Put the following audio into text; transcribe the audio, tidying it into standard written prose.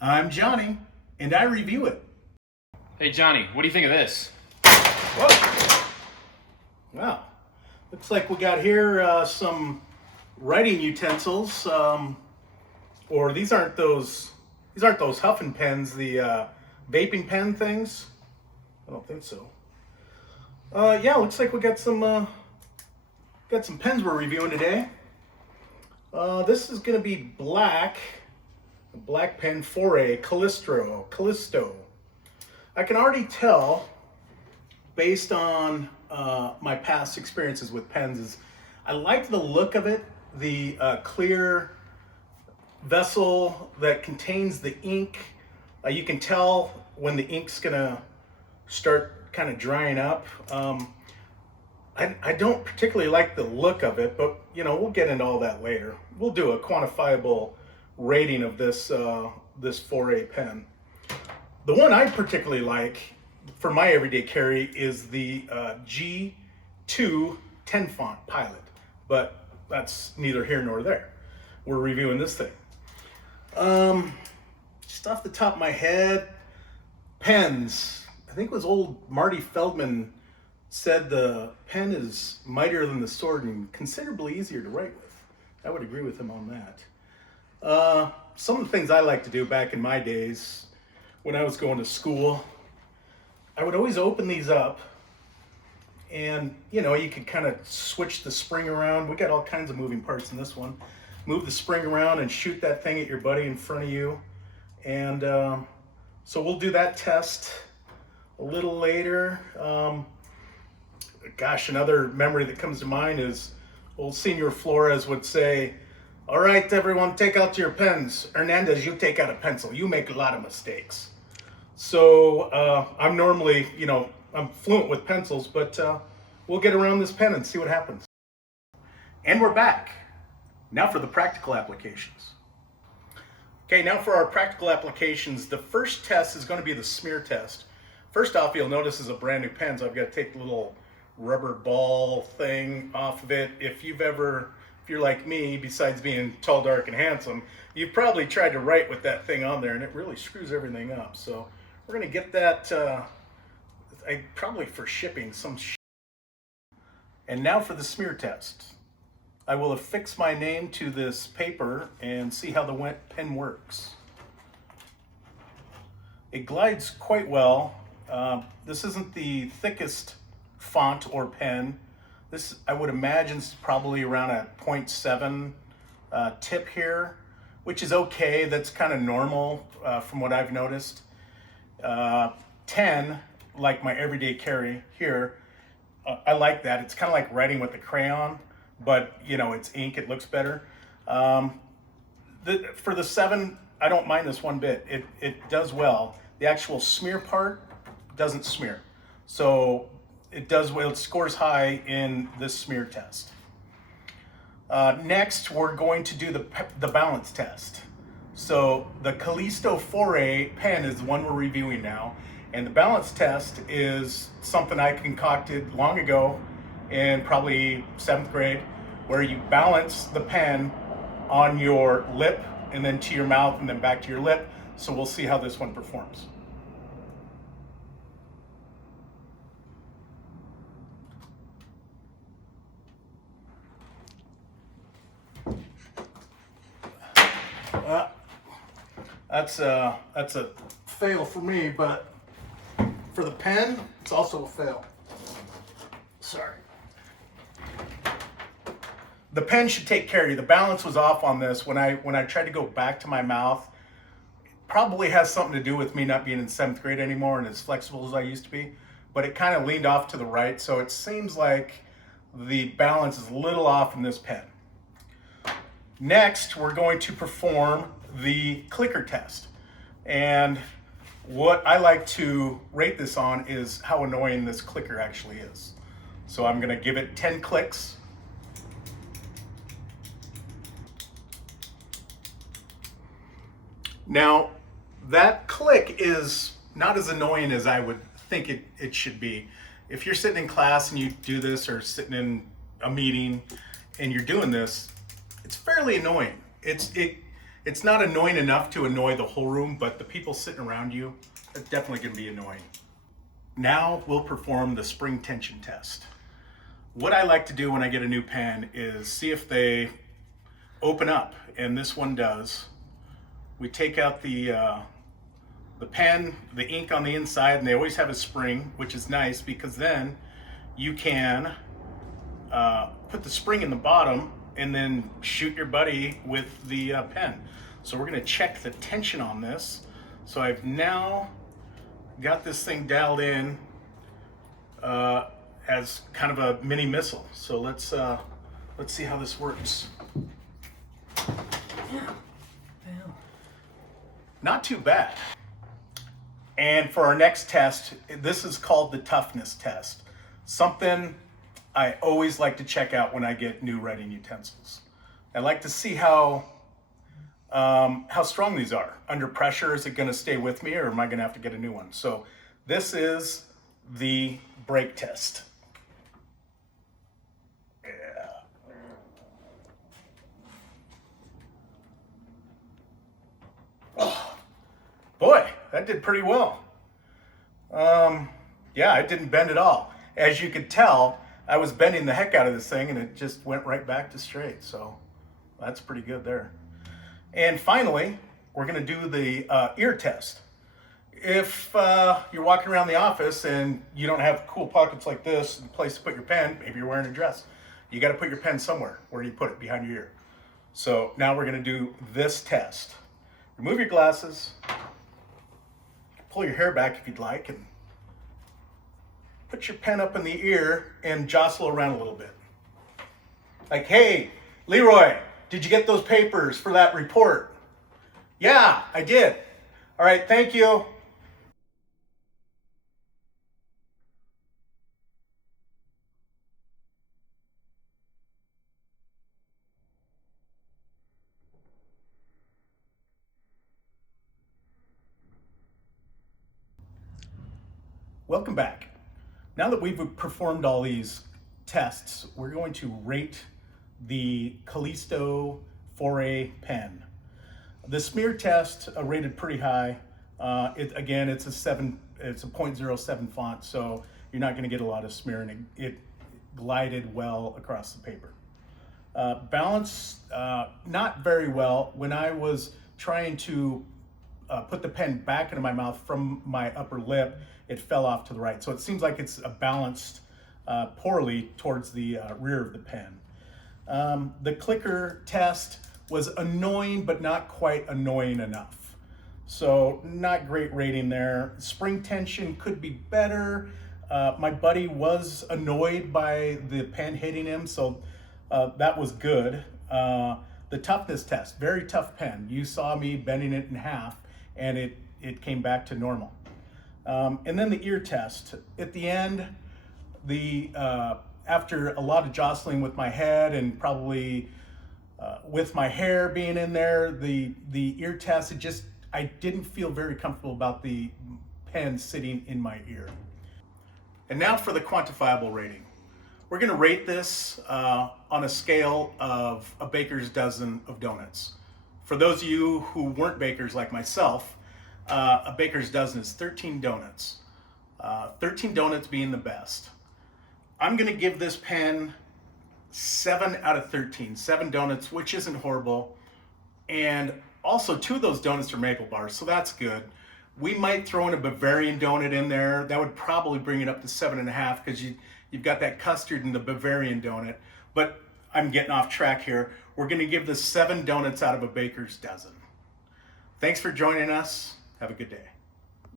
I'm Johnny, and I review it. Hey Johnny, what do you think of this? Whoa! Wow, looks like we got here some writing utensils. Or these aren't those. These aren't those huffing pens. The vaping pen things. I don't think so. Yeah, looks like we got some pens we're reviewing today. This is gonna be black. A black pen Foray Callisto. I can already tell, based on my past experiences with pens, is I like the look of it. The clear vessel that contains the ink. You can tell when the ink's gonna start kind of drying up. I don't particularly like the look of it, but we'll get into all that later. We'll do a quantifiable rating of this this Foray pen. The one I particularly like for my everyday carry is the G2 10 font Pilot, but that's neither here nor there. We're reviewing this thing. Just off the top of my head, pens. I think it was old Marty Feldman said the pen is mightier than the sword and considerably easier to write with. I would agree with him on that. Some of the things I like to do back in my days when I was going to school, I would always open these up and you could kind of switch the spring around. We got all kinds of moving parts in this one. Move the spring around and shoot that thing at your buddy in front of you. And so we'll do that test a little later. Gosh, another memory that comes to mind is old Senior Flores would say, "All right, everyone, take out your pens. Hernandez, you take out a pencil. You make a lot of mistakes." So I'm normally, I'm fluent with pencils, but we'll get around this pen and see what happens. And we're back. Now for the practical applications. Okay, now for our practical applications, the first test is going to be the smear test. First off, you'll notice is a brand new pen, so I've got to take the little rubber ball thing off of it. If you're like me, besides being tall, dark, and handsome, you've probably tried to write with that thing on there, and it really screws everything up. So we're going to get that, probably for shipping, And now for the smear test. I will affix my name to this paper and see how the pen works. It glides quite well. This isn't the thickest font or pen. This, I would imagine, is probably around a 0.7 tip here, which is okay. That's kind of normal from what I've noticed. 10, like my everyday carry here, I like that. It's kind of like writing with a crayon, but it's ink, it looks better. For the 7, I don't mind this one bit. It does well. The actual smear part doesn't smear. So it does well, it scores high in this smear test. Next, we're going to do the balance test. So the Callisto Foray pen is the one we're reviewing now. And the balance test is something I concocted long ago in probably 7th grade, where you balance the pen on your lip and then to your mouth and then back to your lip. So we'll see how this one performs. That's a fail for me, but for the pen, it's also a fail. Sorry. The pen should take care of you. The balance was off on this when I tried to go back to my mouth. It probably has something to do with me not being in 7th grade anymore and as flexible as I used to be, but it kind of leaned off to the right, so it seems like the balance is a little off in this pen. Next, we're going to perform the clicker test. And what I like to rate this on is how annoying this clicker actually is. So I'm going to give it 10 clicks. Now, that click is not as annoying as I would think it should be. If you're sitting in class and you do this, or sitting in a meeting and you're doing this, it's fairly annoying. It It's not annoying enough to annoy the whole room, but the people sitting around you, it's definitely going to be annoying. Now we'll perform the spring tension test. What I like to do when I get a new pen is see if they open up, and this one does. We take out the pen, the ink on the inside, and they always have a spring, which is nice because then you can put the spring in the bottom and then shoot your buddy with the pen. So we're gonna check the tension on this. So I've now got this thing dialed in as kind of a mini missile. So let's see how this works. Not too bad. And for our next test, this is called the toughness test. Something I always like to check out when I get new writing utensils. I like to see how strong these are. Under pressure, is it gonna stay with me or am I gonna have to get a new one? So this is the break test. Yeah. Oh, boy, that did pretty well. Yeah, it didn't bend at all. As you could tell, I was bending the heck out of this thing and it just went right back to straight. So that's pretty good there. And finally, we're gonna do the ear test. If you're walking around the office and you don't have cool pockets like this, a place to put your pen, maybe you're wearing a dress, you gotta put your pen somewhere. Where do you put it? Behind your ear. So now we're gonna do this test. Remove your glasses, pull your hair back if you'd like, and put your pen up in the ear and jostle around a little bit. Like, hey, Leroy, did you get those papers for that report? Yeah, I did. All right, thank you. Welcome back. Now that we've performed all these tests, we're going to rate the Callisto Foray pen. The smear test rated pretty high. Again, it's a 0.07 font, so you're not going to get a lot of smearing. It glided well across the paper. Balance, not very well. When I was trying to put the pen back into my mouth from my upper lip, it fell off to the right. So it seems like it's balanced poorly towards the rear of the pen. The clicker test was annoying, but not quite annoying enough. So not great rating there. Spring tension could be better. My buddy was annoyed by the pen hitting him, so that was good. The toughness test, very tough pen. You saw me bending it in half and it came back to normal. And then the ear test. At the end, after a lot of jostling with my head and probably with my hair being in there, the ear test, I didn't feel very comfortable about the pen sitting in my ear. And now for the quantifiable rating. We're gonna rate this on a scale of a baker's dozen of donuts. For those of you who weren't bakers like myself, a baker's dozen is 13 donuts. 13 donuts being the best. I'm gonna give this pen 7 out of 13, 7 donuts, which isn't horrible. And also 2 of those donuts are maple bars, so that's good. We might throw in a Bavarian donut in there. That would probably bring it up to 7.5 because you've got that custard in the Bavarian donut. But I'm getting off track here. We're gonna give this 7 donuts out of a baker's dozen. Thanks for joining us. Have a good day.